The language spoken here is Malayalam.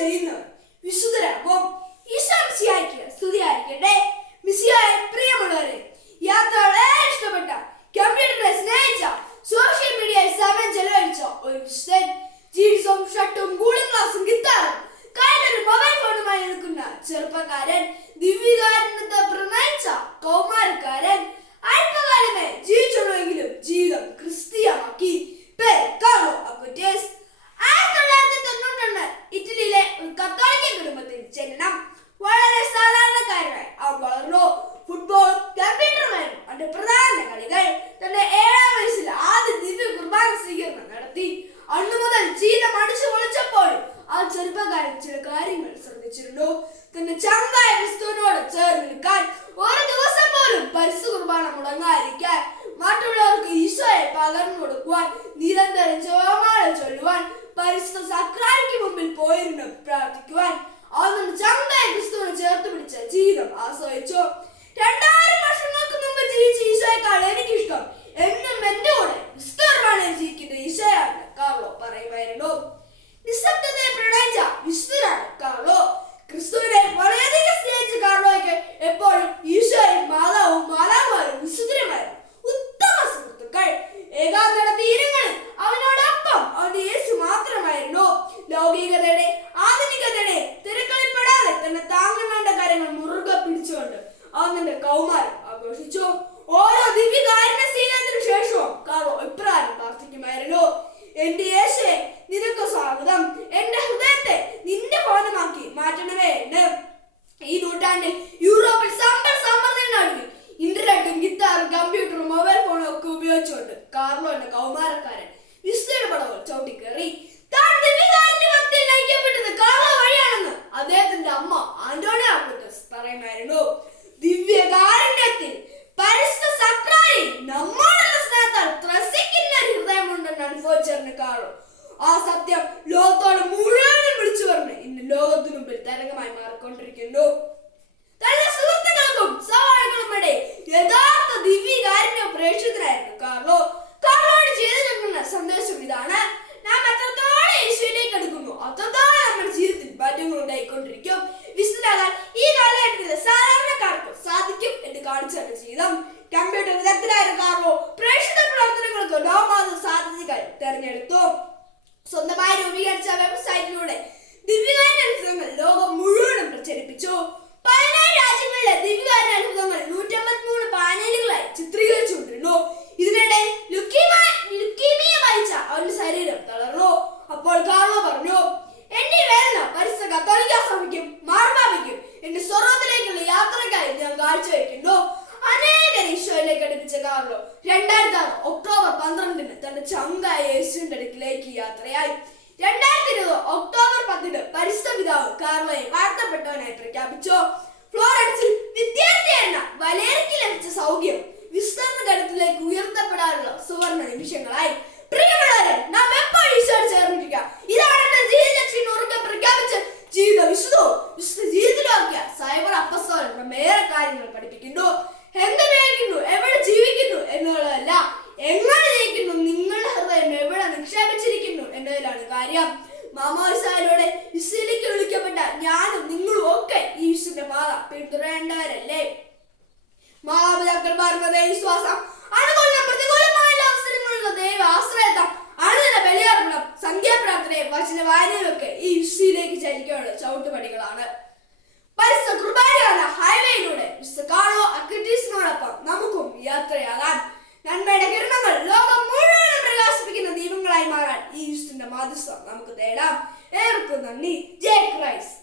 ചെയ്യുന്നവർ വിശുദ്ധരാകും. ഈശോമിശിയായിക്ക് സ്തുതിയായിരിക്കട്ടെ. മിസ്സിയായ പ്രിയമുള്ളവരെ ശ്രദ്ധിച്ചിരുന്നു തന്റെ ചങ്കായ ക്രിസ്തുവിനോട് ചേർന്ന് നിൽക്കാൻ ഒരു ദിവസം പോലും പരിശു കുർബാന മുടങ്ങാതിരിക്കാൻ മറ്റുള്ളവർക്ക് ഈശോയെ പകർന്നു കൊടുക്കുവാൻ നിരന്തരം ജോമാല ചൊല്ലുവാൻ പരിശുദ്ധ സക്രാരിക്ക് മുമ്പിൽ പോയിരുന്നു പ്രാർത്ഥിക്കുവാൻ. അവൻ ചങ്കായ ക്രിസ്തുവിനെ ചേർത്ത് പിടിച്ച ജീവിതം ആസ്വദിച്ചു. യേശു മാത്രമായിരുന്നു ലൗകികതയുടെ ആധുനികതയുടെ തിരക്കളിപ്പെടാതെ തന്നെ താങ്ങുവേണ്ട കാര്യങ്ങൾ മുറുകെ പിടിച്ചുകൊണ്ട് അവൻ കൗമാരം ആഘോഷിച്ചു. ഓരോ ദിവ്യകാരുണ്യ സ്വീകരണത്തിനു ശേഷവും കാർലോ ഇപ്രകാരം പ്രാർത്ഥിക്കുമായിരുന്നു എന്റെ യേശുവെ നിനക്ക് സ്വാഗതം. എന്റെ ഹൃദയത്തെ നിന്റെ ഭവനമാക്കി മാറ്റണമേ. എന്ന് ഈ നൂറ്റാണ്ടിൽ യൂറോപ്പിൽ സമ്പൽ സമ്മർദ്ദം നടുവിൽ ഇന്റർനെറ്റും ഗിത്താറും കമ്പ്യൂട്ടറും മൊബൈൽ ഫോണും ഒക്കെ ഉപയോഗിച്ചുകൊണ്ട് കാർലോ എന്ന കൗമാരക്കാരൻ വിസ്തീർണ പടവുകൾ ചവിട്ടിക്കേറി ഇന്ന് ലോകത്തിനു മുമ്പിൽ തരംഗമായി മാറിക്കൊണ്ടിരിക്കുന്നു. തന്റെ സുഹൃത്തുക്കൾക്കും സഹായികളും യഥാർത്ഥ ദിവ്യകാരുണ്യ പ്രേക്ഷിതനായിരുന്നു കാർലോ. കാർലോട് ചെയ്തു നൽകുന്ന സന്ദേശം ഇതാണ്. നാം എത്രത്തോളം യേശുവിലേക്ക് അടുക്കുന്നു. അത്രത്തോളം നമ്മുടെ ജീവിതത്തിൽ മാറ്റങ്ങൾ ഉണ്ടായിക്കൊണ്ടിരിക്കും. വിശുദ്ധരാകാൻ ഈ കാലഘട്ടത്തിലെ സാധാരണക്കാർക്ക് സാധിക്കും എന്ന് കാണിച്ചാണ് ജീവിതം. കമ്പ്യൂട്ടർ വിദഗ്ധരായ കാർലോ പ്രേക്ഷിത പ്രവർത്തനങ്ങൾക്ക് ലോകമാത സാധ്യതകൾ തെരഞ്ഞെടുത്തു. സ്വന്തമായി രൂപീകരിച്ച വെബ്സൈറ്റിലൂടെ ദിവ്യകാരുണ്യ അത്ഭുതങ്ങൾ ലോകം മുഴുവനും പ്രചരിപ്പിച്ചു. പതിനേഴ് രാജ്യങ്ങളിലെ ദിവ്യകാരുണ്യ അത്ഭുതങ്ങൾ നൂറ്റമ്പത്തിമൂന്ന് പാനലുകളായി ചിത്രീകരിച്ചുകൊണ്ടിരുന്നു. ഇതിനിടെ ലുക്കീമ- ലുക്കീമിയ ബാധിച്ച അവന്റെ ശരീരം തളർന്നു. അപ്പോൾ കാർലോ പറഞ്ഞു എന്റെ വേദന പരിസ്ഥ കത്തോലിക്ക സഭയ്ക്കും മാർബാബയ്ക്കും എന്റെ സ്വർണത്തിലേക്കുള്ള യാത്രക്കായി ഞാൻ കാഴ്ചവെക്കുന്നു. അനേകർ ഈശോയിലേക്ക് അടുപ്പിച്ച കാർലോ രണ്ടായിരത്തി ആറ് ഒക്ടോബർ പന്ത്രണ്ടിന് തന്റെ ചങ്കായ യേശുവിന്റെ അടുക്കിലേക്ക് യാത്രയായി. രണ്ടായിരത്തി ഇരുപത് ഒക്ടോബർ പത്തിന് പരിശുദ്ധ പിതാവ് കാർലോയെ വാഴ്ത്തപ്പെട്ടവനായി പ്രഖ്യാപിച്ചു. ഫ്ലോറൻസിൽ വിദ്യാർത്ഥി വലേറിക്ക് കിരണങ്ങൾ ലോകം മുഴുവനും പ്രകാശിപ്പിക്കുന്ന ദീപങ്ങളായി മാറാൻ ഈ വിശുദ്ധന്റെ മാധ്യസ്ഥം നമുക്ക് തേടാം. ഏവർക്കും നന്ദി. ജയ് ക്രൈസ്റ്റ്.